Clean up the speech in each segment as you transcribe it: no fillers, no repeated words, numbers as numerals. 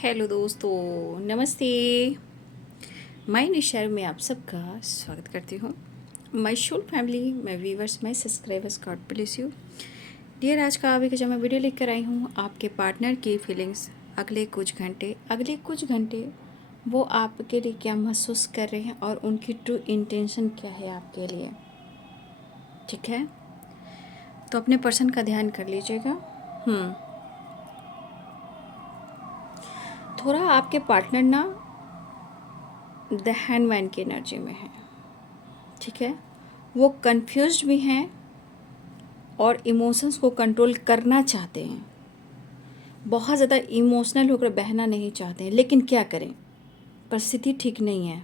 Hello दोस्तों, नमस्ते। मैं निशा में आप सबका स्वागत करती हूँ। My soul family, my viewers, my subscribers, God bless you dear. आज का अभी का जो मैं वीडियो लेकर आई हूँ, आपके पार्टनर की फीलिंग्स अगले कुछ घंटे वो आपके लिए क्या महसूस कर रहे हैं और उनकी ट्रू इंटेंशन क्या है आपके लिए। ठीक है, तो अपने पर्सन का ध्यान कर लीजिएगा। थोड़ा आपके पार्टनर ना द हैंडमैन की एनर्जी में है। ठीक है, वो कंफ्यूज्ड भी हैं और इमोशंस को कंट्रोल करना चाहते हैं। बहुत ज़्यादा इमोशनल होकर बहना नहीं चाहते हैं, लेकिन क्या करें, परिस्थिति ठीक नहीं है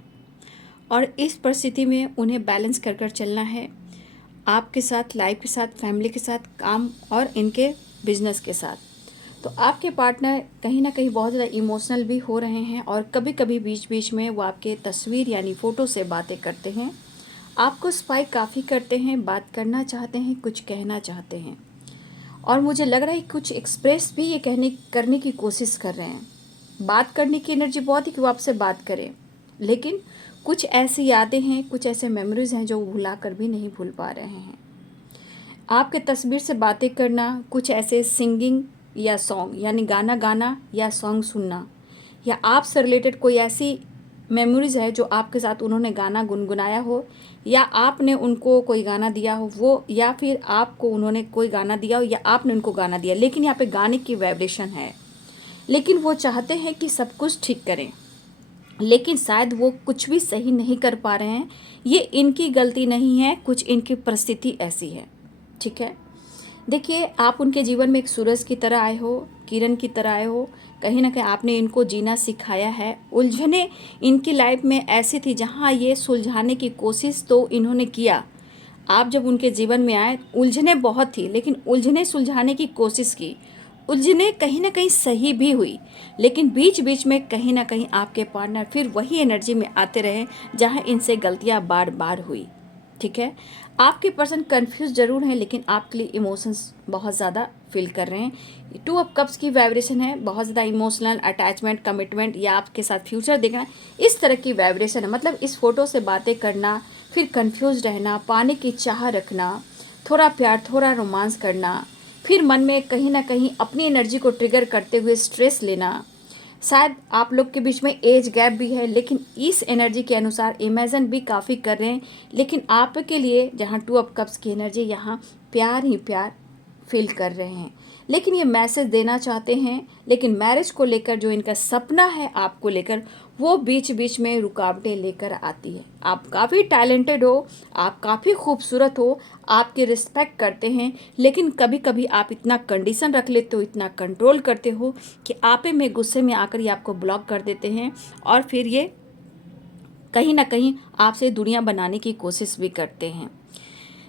और इस परिस्थिति में उन्हें बैलेंस कर कर चलना है। आपके साथ, लाइफ के साथ, फैमिली के साथ, काम और इनके बिजनेस के साथ। तो आपके पार्टनर कहीं ना कहीं बहुत ज़्यादा इमोशनल भी हो रहे हैं और कभी कभी बीच बीच में वो आपके तस्वीर यानी फ़ोटो से बातें करते हैं। आपको स्पाई काफ़ी करते हैं, बात करना चाहते हैं, कुछ कहना चाहते हैं और मुझे लग रहा है कुछ एक्सप्रेस भी ये करने की कोशिश कर रहे हैं। बात करने की एनर्जी बहुत ही कि वो आपसे बात करें, लेकिन कुछ ऐसी यादें हैं, कुछ ऐसे मेमोरीज हैं जो वो भुला कर भी नहीं भूल पा रहे हैं। आपके तस्वीर से बातें करना, कुछ ऐसे सिंगिंग या सॉन्ग यानी गाना गाना या सॉन्ग सुनना, या आपसे रिलेटेड कोई ऐसी मेमोरीज है जो आपके साथ उन्होंने गाना गुनगुनाया हो या आपने उनको कोई गाना दिया हो, वो या फिर आपको उन्होंने कोई गाना दिया हो या आपने उनको गाना दिया, लेकिन यहाँ पे गाने की वाइब्रेशन है। लेकिन वो चाहते हैं कि सब कुछ ठीक करें, लेकिन शायद वो कुछ भी सही नहीं कर पा रहे हैं। ये इनकी गलती नहीं है, कुछ इनकी परिस्थिति ऐसी है। ठीक है, देखिए, आप उनके जीवन में एक सूरज की तरह आए हो, किरण की तरह आए हो। कहीं ना कहीं आपने इनको जीना सिखाया है। उलझने इनकी लाइफ में ऐसी थी जहाँ ये सुलझाने की कोशिश तो इन्होंने किया। आप जब उनके जीवन में आए, उलझने बहुत थी, लेकिन उलझने सुलझाने की कोशिश की। उलझने कहीं ना कहीं सही भी हुई, लेकिन बीच बीच में कहीं ना कहीं आपके पार्टनर फिर वही एनर्जी में आते रहे जहाँ इनसे गलतियाँ बार बार हुई। ठीक है, आपके पर्सन कंफ्यूज जरूर हैं, लेकिन आपके लिए इमोशंस बहुत ज़्यादा फील कर रहे हैं। 2 ऑफ कप्स की वाइब्रेशन है, बहुत ज़्यादा इमोशनल अटैचमेंट, कमिटमेंट या आपके साथ फ्यूचर देखना, इस तरह की वाइब्रेशन है। मतलब इस फोटो से बातें करना, फिर कंफ्यूज रहना, पाने की चाह रखना, थोड़ा प्यार, थोड़ा रोमांस करना, फिर मन में कहीं ना कहीं अपनी एनर्जी को ट्रिगर करते हुए स्ट्रेस लेना। शायद आप लोग के बीच में एज गैप भी है, लेकिन इस एनर्जी के अनुसार इमेजिन भी काफ़ी कर रहे हैं। लेकिन आपके लिए जहाँ 2 ऑफ कप्स की एनर्जी, यहाँ प्यार ही प्यार फील कर रहे हैं। लेकिन ये मैसेज देना चाहते हैं, लेकिन मैरिज को लेकर जो इनका सपना है आपको लेकर, वो बीच बीच में रुकावटें लेकर आती है। आप काफ़ी टैलेंटेड हो, आप काफ़ी खूबसूरत हो, आपके रिस्पेक्ट करते हैं, लेकिन कभी कभी आप इतना कंडीशन रख लेते हो, इतना कंट्रोल करते हो कि आपे में गुस्से में आकर ये आपको ब्लॉक कर देते हैं और फिर ये कहीं ना कहीं आपसे दुनिया बनाने की कोशिश भी करते हैं।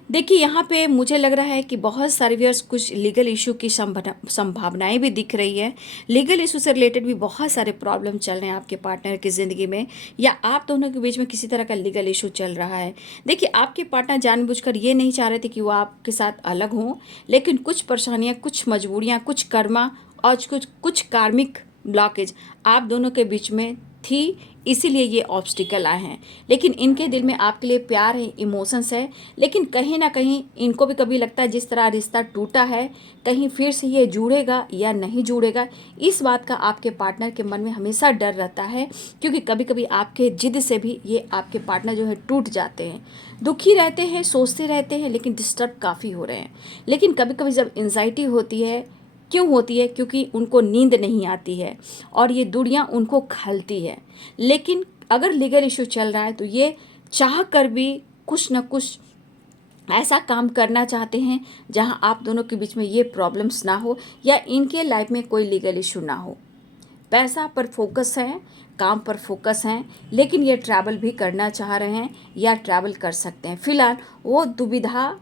देखिए, यहाँ पे मुझे लग रहा है कि बहुत सारे व्यूअर्स कुछ लीगल इशू की संभावनाएं भी दिख रही है। लीगल इशू से रिलेटेड भी बहुत सारे प्रॉब्लम चल रहे हैं आपके पार्टनर की ज़िंदगी में, या आप दोनों के बीच में किसी तरह का लीगल इशू चल रहा है। देखिए, आपके पार्टनर जानबूझकर ये नहीं चाह रहे थे कि वो आपके साथ अलग हों, लेकिन कुछ परेशानियाँ, कुछ मजबूरियाँ, कुछ कर्मा और कुछ कार्मिक ब्लॉकेज आप दोनों के बीच में थी, इसीलिए ये ऑब्स्टिकल आए हैं। लेकिन इनके दिल में आपके लिए प्यार है, इमोशंस है, लेकिन कहीं ना कहीं इनको भी कभी लगता है जिस तरह रिश्ता टूटा है, कहीं फिर से ये जुड़ेगा या नहीं जुड़ेगा। इस बात का आपके पार्टनर के मन में हमेशा डर रहता है, क्योंकि कभी कभी आपके जिद से भी ये आपके पार्टनर जो है टूट जाते हैं, दुखी रहते हैं, सोचते रहते हैं, लेकिन डिस्टर्ब काफ़ी हो रहे हैं। लेकिन कभी कभी जब एंजाइटी होती है, क्यों होती है? क्योंकि उनको नींद नहीं आती है और ये दुनिया उनको खलती है। लेकिन अगर लीगल इशू चल रहा है तो ये चाह कर भी कुछ न कुछ ऐसा काम करना चाहते हैं जहां आप दोनों के बीच में ये प्रॉब्लम्स ना हो या इनके लाइफ में कोई लीगल इशू ना हो। पैसा पर फोकस है, काम पर फोकस है, लेकिन ये ट्रैवल भी करना चाह रहे हैं या ट्रैवल कर सकते हैं। फिलहाल वो दुविधा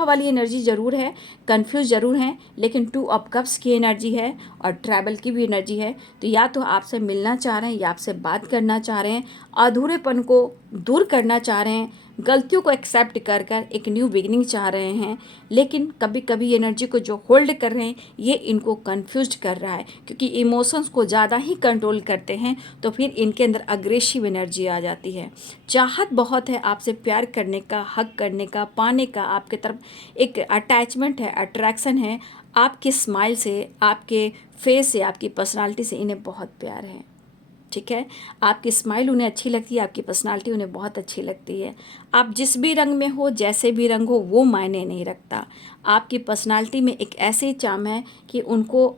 वाली एनर्जी ज़रूर है, कंफ्यूज ज़रूर है, लेकिन 2 ऑफ कप्स की एनर्जी है और ट्रैवल की भी एनर्जी है। तो या तो आपसे मिलना चाह रहे हैं या आपसे बात करना चाह रहे हैं, अधूरेपन को दूर करना चाह रहे हैं, गलतियों को एक्सेप्ट कर कर एक न्यू बिगिनिंग चाह रहे हैं, लेकिन कभी कभी एनर्जी को जो होल्ड कर रहे हैं ये इनको कंफ्यूज कर रहा है, क्योंकि इमोशंस को ज़्यादा ही कंट्रोल करते हैं तो फिर इनके अंदर अग्रेसिव एनर्जी आ जाती है। चाहत बहुत है आपसे, प्यार करने का, हक करने का, पाने का, आपके तरफ एक अटैचमेंट है, अट्रैक्शन है। आपकी स्माइल से, आपके फेस से, आपकी पर्सनालिटी से इन्हें बहुत प्यार है। ठीक है, आपकी स्माइल उन्हें अच्छी लगती है, आपकी पर्सनालिटी उन्हें बहुत अच्छी लगती है। आप जिस भी रंग में हो, जैसे भी रंग हो, वो मायने नहीं रखता। आपकी पर्सनालिटी में एक ऐसी चार्म है कि उनको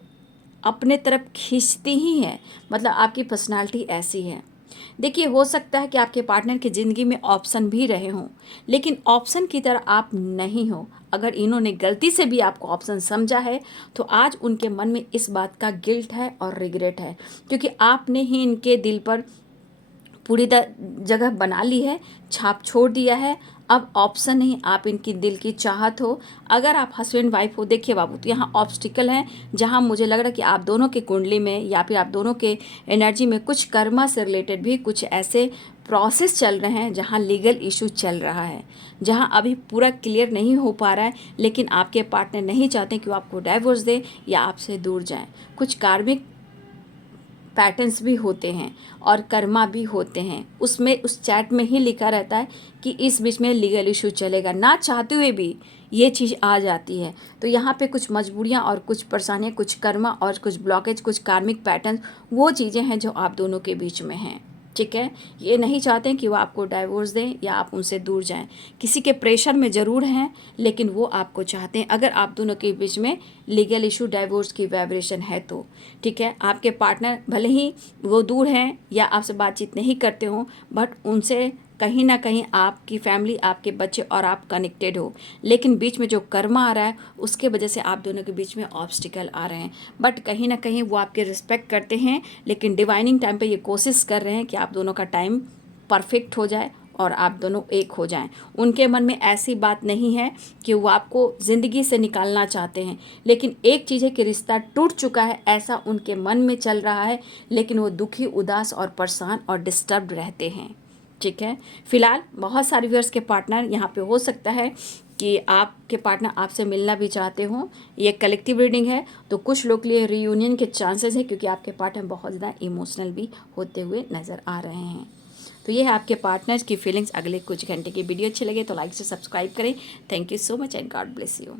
अपने तरफ खींचती ही है, मतलब आपकी पर्सनालिटी ऐसी है। देखिए, हो सकता है कि आपके पार्टनर की ज़िंदगी में ऑप्शन भी रहे हों, लेकिन ऑप्शन की तरह आप नहीं हो। अगर इन्होंने गलती से भी आपको ऑप्शन समझा है तो आज उनके मन में इस बात का गिल्ट है और रिग्रेट है, क्योंकि आपने ही इनके दिल पर पूरी जगह बना ली है, छाप छोड़ दिया है। अब ऑप्शन नहीं, आप इनकी दिल की चाहत हो। अगर आप हस्बैंड वाइफ हो, देखिए बाबू, तो यहाँ ऑब्स्टिकल है जहाँ मुझे लग रहा है कि आप दोनों के कुंडली में या फिर आप दोनों के एनर्जी में कुछ कर्मा से रिलेटेड भी कुछ ऐसे प्रोसेस चल रहे हैं जहाँ लीगल इशू चल रहा है, जहाँ अभी पूरा क्लियर नहीं हो पा रहा है, लेकिन आपके पार्टनर नहीं चाहते कि वो आपको डाइवोर्स दे या आपसे दूर जाएं। कुछ कार्मिक पैटर्न्स भी होते हैं और कर्मा भी होते हैं, उसमें उस चैट में ही लिखा रहता है कि इस बीच में लीगल इशू चलेगा, ना चाहते हुए भी ये चीज़ आ जाती है। तो यहाँ पे कुछ मजबूरियाँ और कुछ परेशानियाँ, कुछ कर्मा और कुछ ब्लॉकेज, कुछ कार्मिक पैटर्न्स, वो चीज़ें हैं जो आप दोनों के बीच में हैं। ठीक है, ये नहीं चाहते हैं कि वो आपको डाइवोर्स दें या आप उनसे दूर जाएं। किसी के प्रेशर में ज़रूर हैं, लेकिन वो आपको चाहते हैं, अगर आप दोनों के बीच में लीगल इशू, डाइवोर्स की वाइब्रेशन है तो। ठीक है, आपके पार्टनर भले ही वो दूर हैं या आपसे बातचीत नहीं करते हों, बट उनसे कहीं ना कहीं आपकी फैमिली, आपके बच्चे और आप कनेक्टेड हो, लेकिन बीच में जो कर्मा आ रहा है उसके वजह से आप दोनों के बीच में ऑब्स्टिकल आ रहे हैं। बट कहीं ना कहीं वो आपके रिस्पेक्ट करते हैं, लेकिन डिवाइनिंग टाइम पे ये कोशिश कर रहे हैं कि आप दोनों का टाइम परफेक्ट हो जाए और आप दोनों एक हो जाएं। उनके मन में ऐसी बात नहीं है कि वो आपको ज़िंदगी से निकालना चाहते हैं, लेकिन एक चीज़ है कि रिश्ता टूट चुका है, ऐसा उनके मन में चल रहा है, लेकिन वो दुखी, उदास और परेशान और डिस्टर्ब्ड रहते हैं। ठीक है, फिलहाल बहुत सारे व्यूअर्स के पार्टनर यहाँ पे हो सकता है कि आपके पार्टनर आपसे मिलना भी चाहते हों। ये कलेक्टिव रीडिंग है, तो कुछ लोग के लिए रीयूनियन के चांसेस है, क्योंकि आपके पार्टनर बहुत ज़्यादा इमोशनल भी होते हुए नज़र आ रहे हैं। तो ये है आपके पार्टनर्स की फीलिंग्स अगले कुछ घंटे की। वीडियो अच्छी लगे तो लाइक से सब्सक्राइब करें। Thank you so much and God bless you.